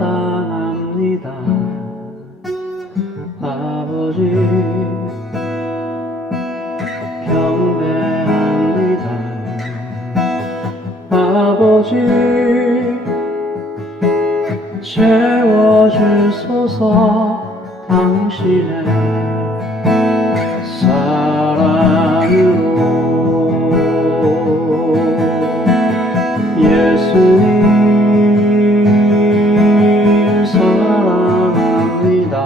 사랑합니다. 아버지 경배합니다. 아버지 채워주소서 당신의 사랑으로. 예수님 사랑합니다.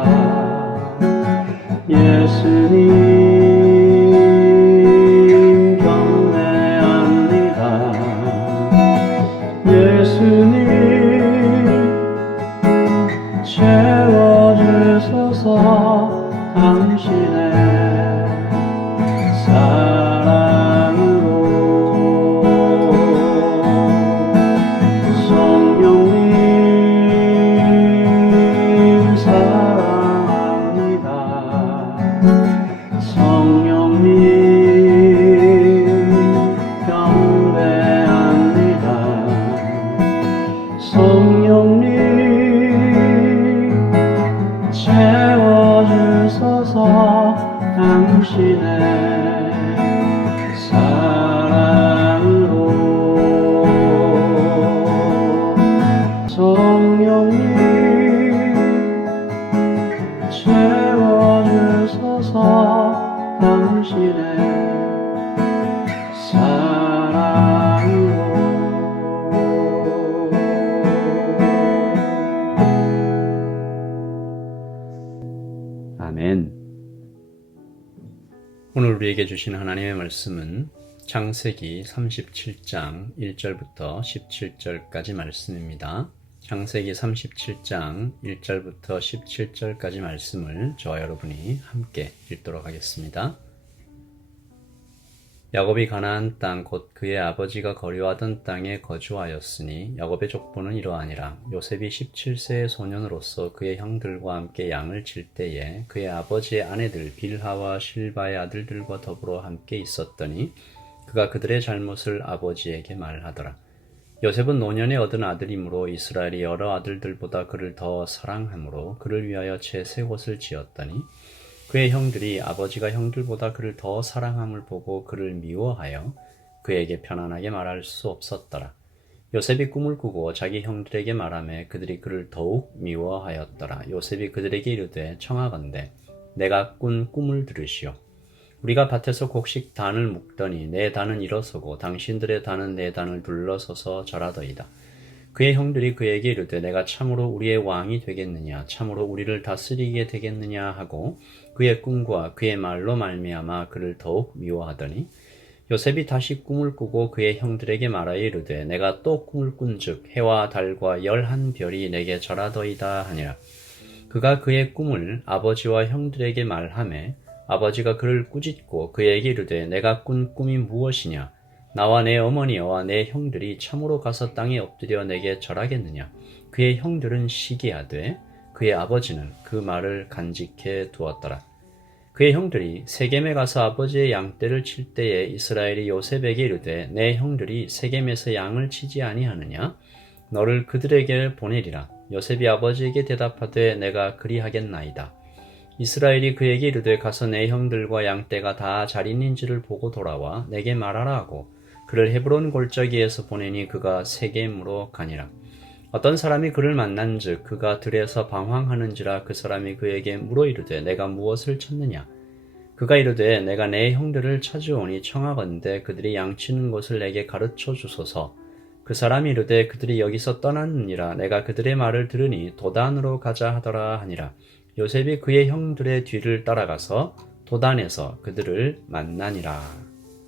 예수님 경배합니다. 예수님 채워주소서 당신의 사랑으로. 성령님 사랑합니다. 성령님 경배합니다. 성령님 채워주소서 당신의 사랑으로. 성령님 채워주소서 당신의 사랑으로. 아멘. 오늘 우리에게 주신 하나님의 말씀은 창세기 37장 1절부터 17절까지 말씀입니다. 창세기 37장 1절부터 17절까지 말씀을 저와 여러분이 함께 읽도록 하겠습니다. 야곱이 가나안 땅 곧 그의 아버지가 거류하던 땅에 거주하였으니 야곱의 족보는 이러하니라. 요셉이 17세의 소년으로서 그의 형들과 함께 양을 칠 때에 그의 아버지의 아내들 빌하와 실바의 아들들과 더불어 함께 있었더니 그가 그들의 잘못을 아버지에게 말하더라. 요셉은 노년에 얻은 아들이므로 이스라엘이 여러 아들들보다 그를 더 사랑하므로 그를 위하여 채 새 곳을 지었더니 그의 형들이 아버지가 형들보다 그를 더 사랑함을 보고 그를 미워하여 그에게 편안하게 말할 수 없었더라. 요셉이 꿈을 꾸고 자기 형들에게 말하매 그들이 그를 더욱 미워하였더라. 요셉이 그들에게 이르되 청하건대 내가 꾼 꿈을 들으시오. 우리가 밭에서 곡식 단을 묶더니 내 단은 일어서고 당신들의 단은 내 단을 둘러서서 절하더이다. 그의 형들이 그에게 이르되 내가 참으로 우리의 왕이 되겠느냐 참으로 우리를 다스리게 되겠느냐 하고 그의 꿈과 그의 말로 말미암아 그를 더욱 미워하더니 요셉이 다시 꿈을 꾸고 그의 형들에게 말하여 이르되 내가 또 꿈을 꾼즉 해와 달과 11별이 내게 절하더이다 하니라. 그가 그의 꿈을 아버지와 형들에게 말하매 아버지가 그를 꾸짖고 그에게 이르되 내가 꾼 꿈이 무엇이냐 나와 내 어머니와 내 형들이 참으로 가서 땅에 엎드려 내게 절하겠느냐. 그의 형들은 시기하되 그의 아버지는 그 말을 간직해 두었더라. 그의 형들이 세겜에 가서 아버지의 양떼를 칠 때에 이스라엘이 요셉에게 이르되 내 형들이 세겜에서 양을 치지 아니하느냐 너를 그들에게 보내리라. 요셉이 아버지에게 대답하되 내가 그리하겠나이다. 이스라엘이 그에게 이르되 가서 내 형들과 양떼가 다 잘 있는지를 보고 돌아와 내게 말하라 하고 그를 헤브론 골짜기에서 보내니 그가 세겜으로 가니라. 어떤 사람이 그를 만난즉 그가 들에서 방황하는지라 그 사람이 그에게 물어 이르되 내가 무엇을 찾느냐. 그가 이르되 내가 내 형들을 찾으오니 청하건대 그들이 양치는 곳을 내게 가르쳐 주소서. 그 사람이 이르되 그들이 여기서 떠났느니라. 내가 그들의 말을 들으니 도단으로 가자 하더라 하니라. 요셉이 그의 형들의 뒤를 따라가서 도단에서 그들을 만나니라.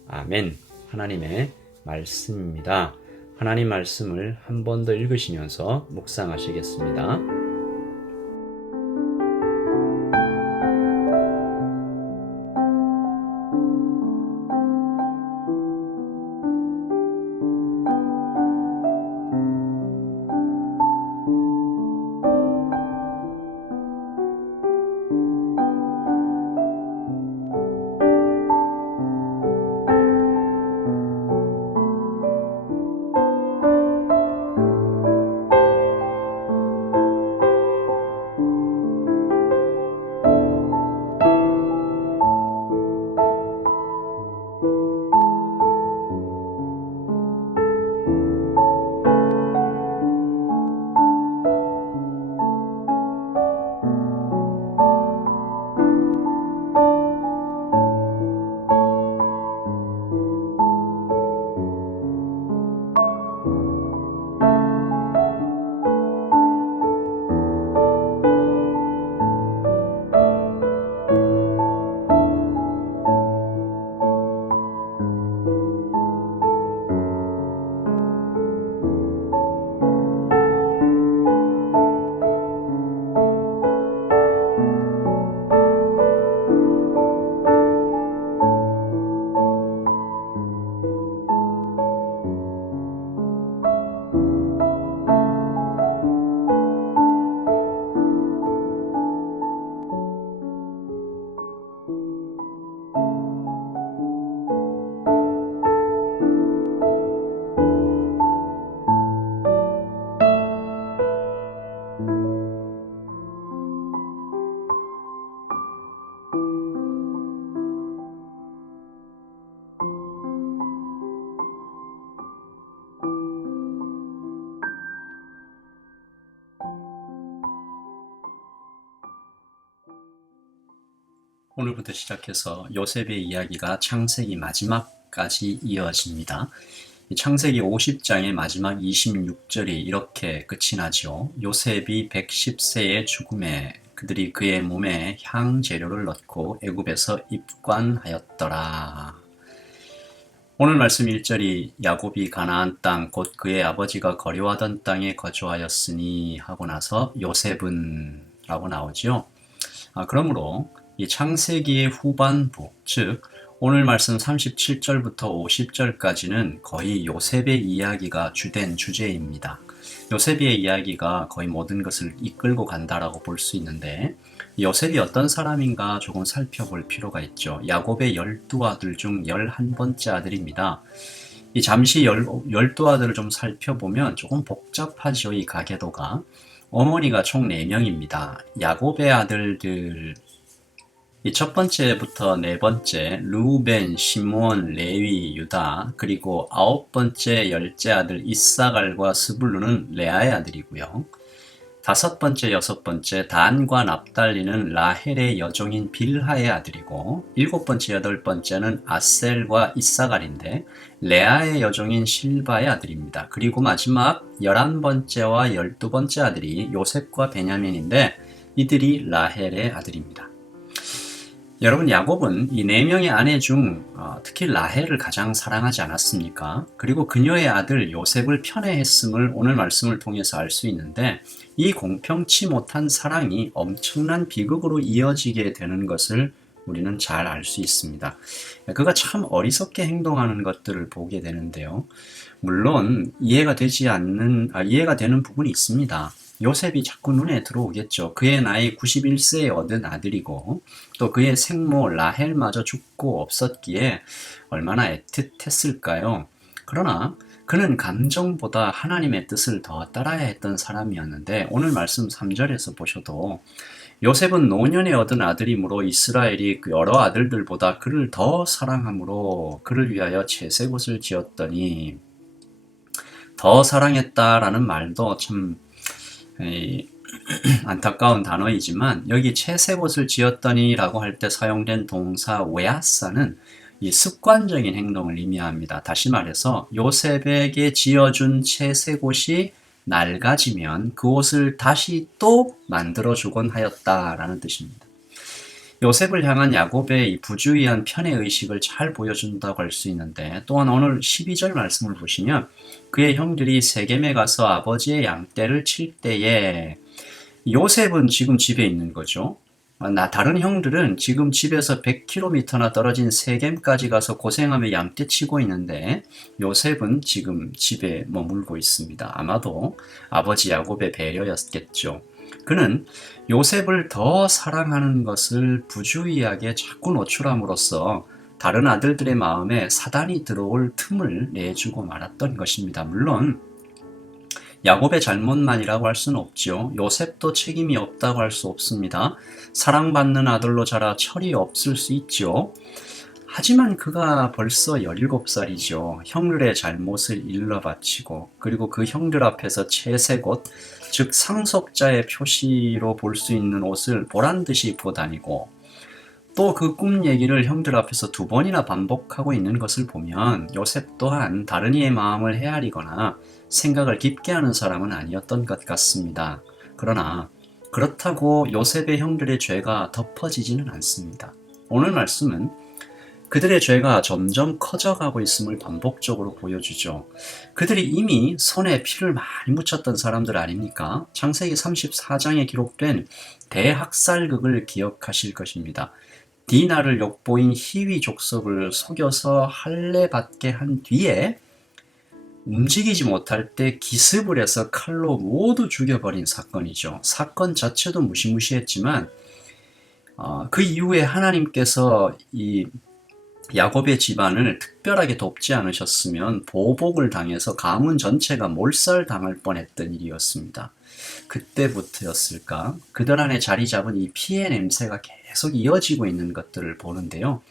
아멘. 하나님의 말씀입니다. 하나님 말씀을 한 번 더 읽으시면서 묵상하시겠습니다. 오늘부터 시작해서 요셉의 이야기가 창세기 마지막까지 이어집니다. 창세기 50장의 마지막 26절이 이렇게 끝이 나죠. 요셉이 110세의 죽음에 그들이 그의 몸에 향 재료를 넣고 애굽에서 입관하였더라. 오늘 말씀 1절이 야곱이 가나안 땅 곧 그의 아버지가 거류하던 땅에 거주하였으니 하고 나서 요셉은 라고 나오죠. 그러므로 이 창세기의 후반부, 즉 오늘 말씀 37절부터 50절까지는 거의 요셉의 이야기가 주된 주제입니다. 요셉의 이야기가 거의 모든 것을 이끌고 간다라고 볼 수 있는데 요셉이 어떤 사람인가 조금 살펴볼 필요가 있죠. 야곱의 12아들 중 11번째 아들입니다. 이 잠시 12아들을 좀 살펴보면 조금 복잡하죠. 이 가계도가. 어머니가 총 4명입니다. 야곱의 아들들 이 첫 번째부터 네 번째 루벤, 시몬, 레위, 유다 그리고 9번째 열째 아들 이사갈과 스불루는 레아의 아들이고요. 5번째, 6번째 단과 납달리는 라헬의 여종인 빌하의 아들이고 7번째, 8번째는 아셀과 이사갈인데 레아의 여종인 실바의 아들입니다. 그리고 마지막 11번째와 12번째 아들이 요셉과 베냐민인데 이들이 라헬의 아들입니다. 여러분, 야곱은 이 4명의 아내 중 특히 라헬을 가장 사랑하지 않았습니까? 그리고 그녀의 아들 요셉을 편애했음을 오늘 말씀을 통해서 알 수 있는데 이 공평치 못한 사랑이 엄청난 비극으로 이어지게 되는 것을 우리는 잘 알 수 있습니다. 그가 참 어리석게 행동하는 것들을 보게 되는데요. 물론 이해가 되는 부분이 있습니다. 요셉이 자꾸 눈에 들어오겠죠. 그의 나이 91세에 얻은 아들이고 또 그의 생모 라헬마저 죽고 없었기에 얼마나 애틋했을까요? 그러나 그는 감정보다 하나님의 뜻을 더 따라야 했던 사람이었는데 오늘 말씀 3절에서 보셔도 요셉은 노년에 얻은 아들이므로 이스라엘이 여러 아들들보다 그를 더 사랑함으로 그를 위하여 채색옷을 지었더니 더 사랑했다라는 말도 참 안타까운 단어이지만 여기 채색옷을 지었더니라고 할 때 사용된 동사 웨아사는 이 습관적인 행동을 의미합니다. 다시 말해서 요셉에게 지어준 채색옷이 낡아지면 그 옷을 다시 또 만들어주곤 하였다라는 뜻입니다. 요셉을 향한 야곱의 이 부주의한 편애의식을 잘 보여준다고 할 수 있는데 또한 오늘 12절 말씀을 보시면 그의 형들이 세겜에 가서 아버지의 양떼를 칠 때에 요셉은 지금 집에 있는 거죠. 다른 형들은 지금 집에서 100km나 떨어진 세겜까지 가서 고생하며 양떼 치고 있는데 요셉은 지금 집에 머물고 있습니다. 아마도 아버지 야곱의 배려였겠죠. 그는 요셉을 더 사랑하는 것을 부주의하게 자꾸 노출함으로써 다른 아들들의 마음에 사단이 들어올 틈을 내주고 말았던 것입니다. 물론 야곱의 잘못만이라고 할 수는 없죠. 요셉도 책임이 없다고 할 수 없습니다. 사랑받는 아들로 자라 철이 없을 수 있죠. 하지만 그가 벌써 17살이죠. 형들의 잘못을 일러 바치고 그리고 그 형들 앞에서 채색옷, 즉 상속자의 표시로 볼 수 있는 옷을 보란듯이 입고 다니고 또 그 꿈 얘기를 형들 앞에서 2번이나 반복하고 있는 것을 보면 요셉 또한 다른 이의 마음을 헤아리거나 생각을 깊게 하는 사람은 아니었던 것 같습니다. 그러나 그렇다고 요셉의 형들의 죄가 덮어지지는 않습니다. 오늘 말씀은 그들의 죄가 점점 커져가고 있음을 반복적으로 보여주죠. 그들이 이미 손에 피를 많이 묻혔던 사람들 아닙니까? 창세기 34장에 기록된 대학살극을 기억하실 것입니다. 디나를 욕보인 히위 족속을 속여서 할례받게 한 뒤에 움직이지 못할 때 기습을 해서 칼로 모두 죽여버린 사건이죠. 사건 자체도 무시무시했지만 그 이후에 하나님께서 이 야곱의 집안을 특별하게 돕지 않으셨으면 보복을 당해서 가문 전체가 몰살당할 뻔했던 일이었습니다. 그때부터였을까? 그들 안에 자리 잡은 이 피해 냄새가 계속 이어지고 있는 것들을 보는데요.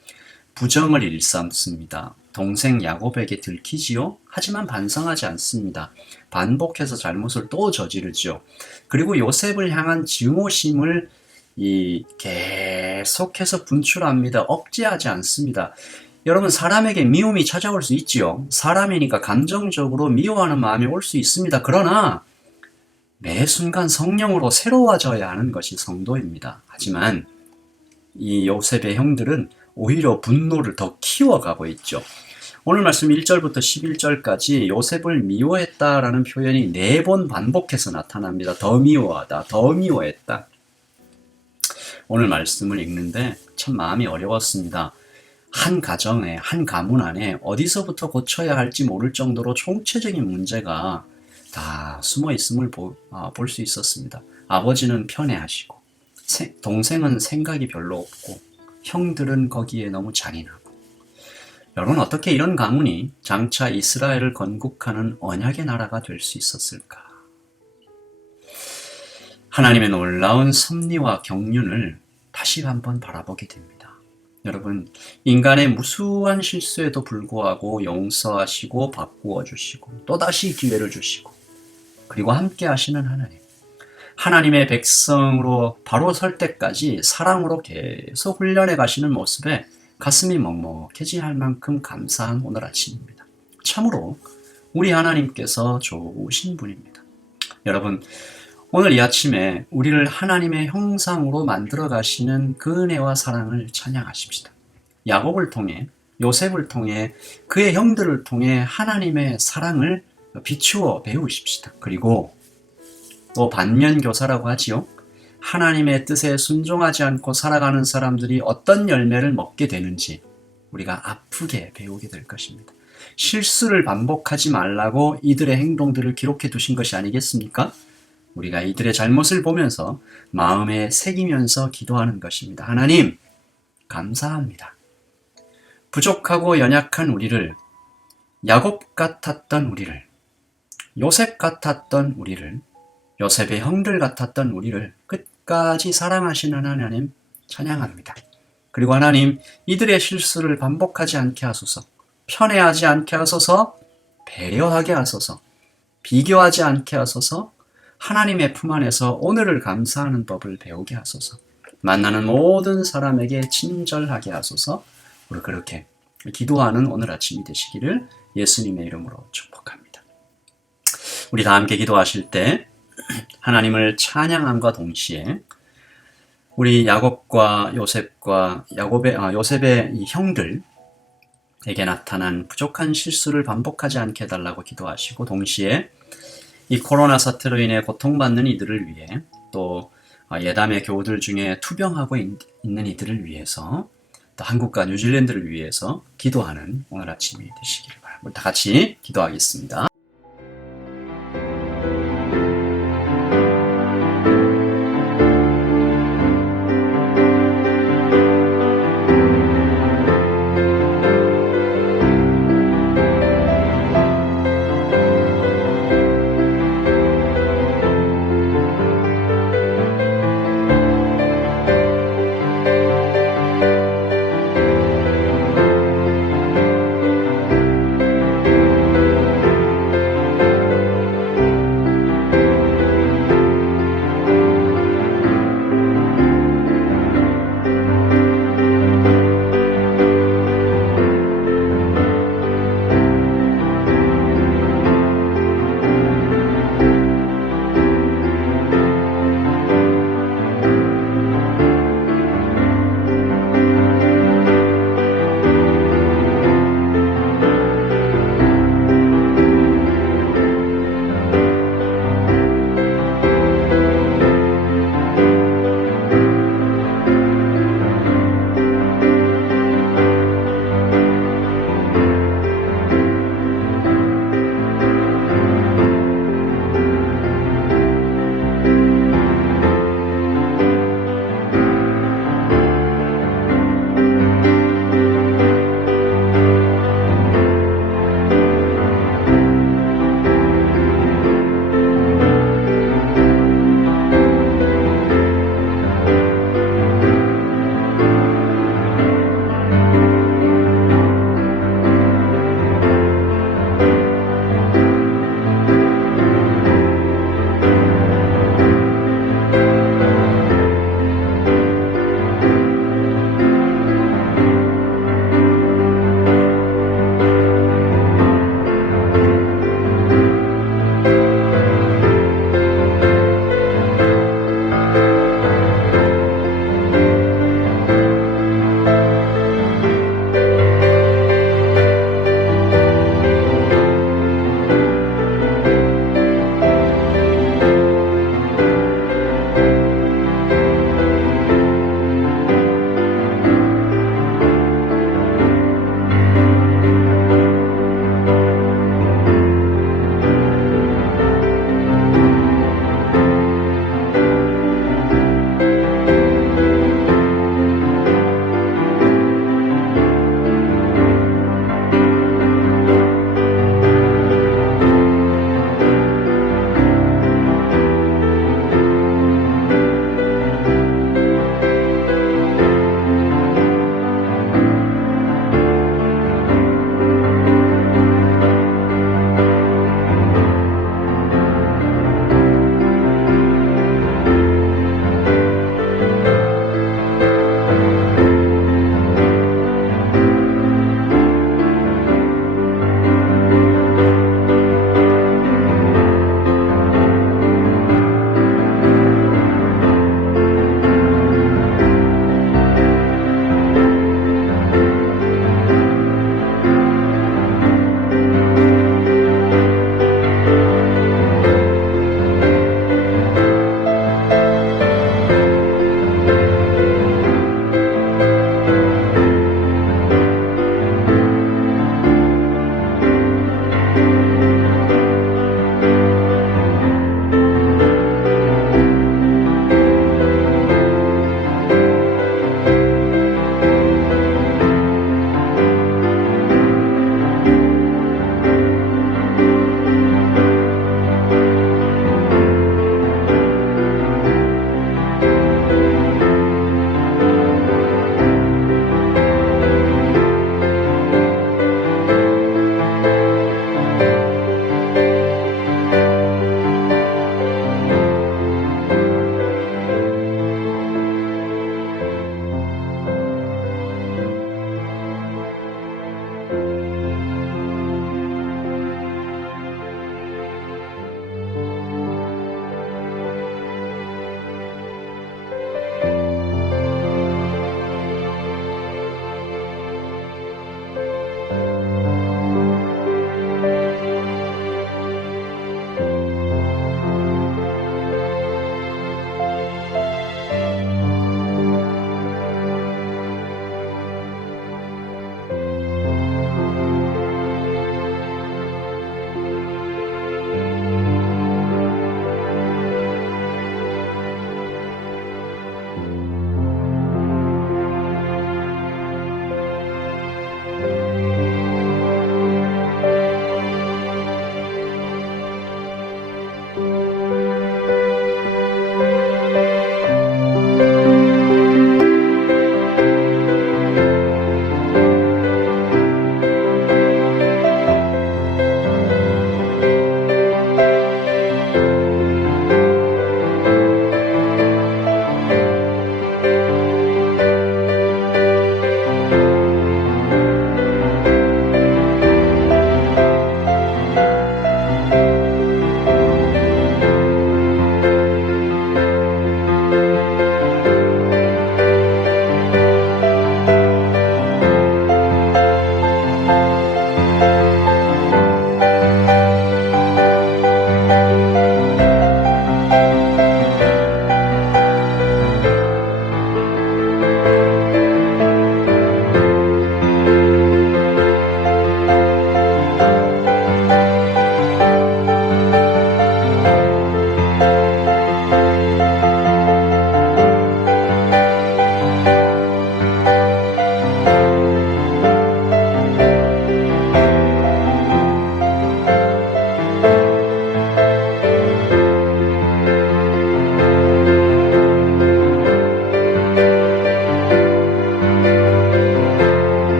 부정을 일삼습니다. 동생 야곱에게 들키지요? 하지만 반성하지 않습니다. 반복해서 잘못을 또 저지르죠. 그리고 요셉을 향한 증오심을 이 계속해서 분출합니다. 억제하지 않습니다. 여러분, 사람에게 미움이 찾아올 수 있지요. 사람이니까 감정적으로 미워하는 마음이 올 수 있습니다. 그러나 매 순간 성령으로 새로워져야 하는 것이 성도입니다. 하지만 이 요셉의 형들은 오히려 분노를 더 키워가고 있죠. 오늘 말씀 1절부터 11절까지 요셉을 미워했다라는 표현이 4번 반복해서 나타납니다. 더 미워하다, 더 미워했다. 오늘 말씀을 읽는데 참 마음이 어려웠습니다. 한 가정에, 한 가문 안에 어디서부터 고쳐야 할지 모를 정도로 총체적인 문제가 다 숨어 있음을 볼 수 있었습니다. 아버지는 편애하시고, 동생은 생각이 별로 없고, 형들은 거기에 너무 잔인하고. 여러분, 어떻게 이런 가문이 장차 이스라엘을 건국하는 언약의 나라가 될 수 있었을까? 하나님의 놀라운 섭리와 경륜을 다시 한번 바라보게 됩니다. 여러분, 인간의 무수한 실수에도 불구하고 용서하시고 바꾸어 주시고 또다시 기회를 주시고 그리고 함께 하시는 하나님. 하나님의 백성으로 바로 설 때까지 사랑으로 계속 훈련해 가시는 모습에 가슴이 먹먹해질 만큼 감사한 오늘 아침입니다. 참으로 우리 하나님께서 좋으신 분입니다. 여러분, 오늘 이 아침에 우리를 하나님의 형상으로 만들어 가시는 그 은혜와 사랑을 찬양하십시다. 야곱을 통해, 요셉을 통해, 그의 형들을 통해 하나님의 사랑을 비추어 배우십시다. 그리고 또 반면교사라고 하지요. 하나님의 뜻에 순종하지 않고 살아가는 사람들이 어떤 열매를 먹게 되는지 우리가 아프게 배우게 될 것입니다. 실수를 반복하지 말라고 이들의 행동들을 기록해 두신 것이 아니겠습니까? 우리가 이들의 잘못을 보면서 마음에 새기면서 기도하는 것입니다. 하나님, 감사합니다. 부족하고 연약한 우리를, 야곱 같았던 우리를, 요셉 같았던 우리를, 요셉의 형들 같았던 우리를 끝까지 사랑하시는 하나님 찬양합니다. 그리고 하나님, 이들의 실수를 반복하지 않게 하소서, 편애하지 않게 하소서, 배려하게 하소서, 비교하지 않게 하소서, 하나님의 품 안에서 오늘을 감사하는 법을 배우게 하소서, 만나는 모든 사람에게 친절하게 하소서. 우리 그렇게 기도하는 오늘 아침이 되시기를 예수님의 이름으로 축복합니다. 우리 다 함께 기도하실 때 하나님을 찬양함과 동시에 우리 야곱과 요셉과 요셉의 이 형들에게 나타난 부족한 실수를 반복하지 않게 해달라고 기도하시고, 동시에 이 코로나 사태로 인해 고통받는 이들을 위해, 또 예담의 교우들 중에 투병하고 있는 이들을 위해서, 또 한국과 뉴질랜드를 위해서 기도하는 오늘 아침이 되시기를 바랍니다. 우리 다 같이 기도하겠습니다.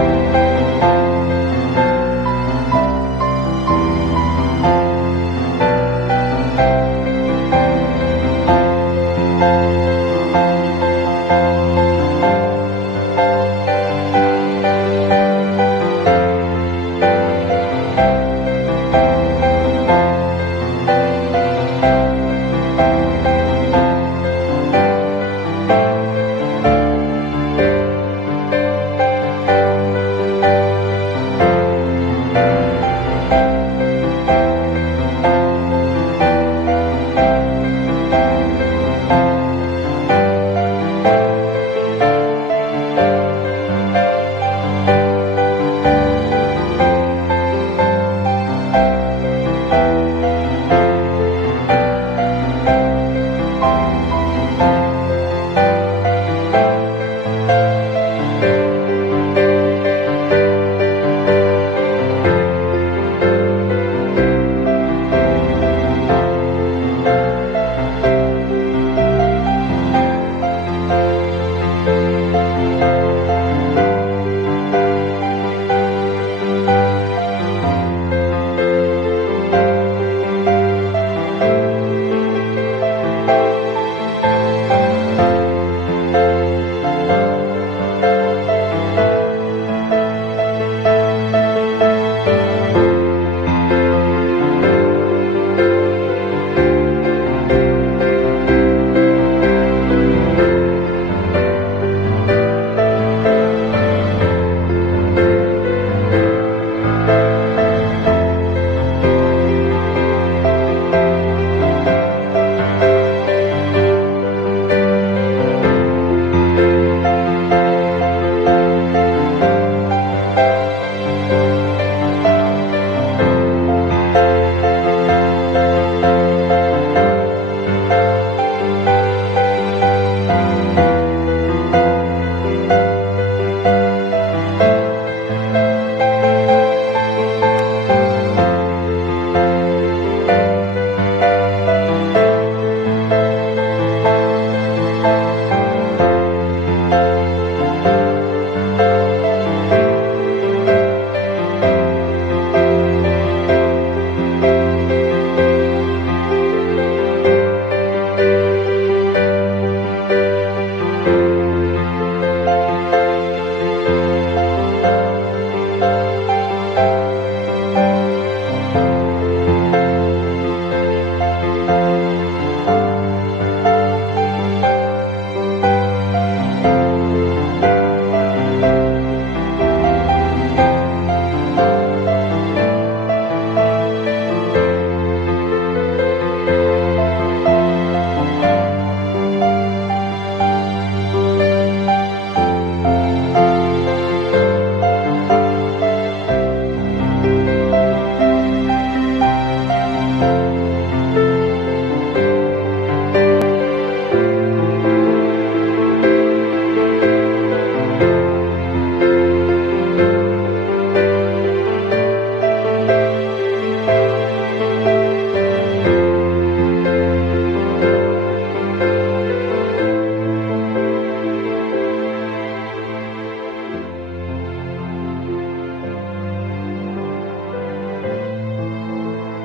아멘.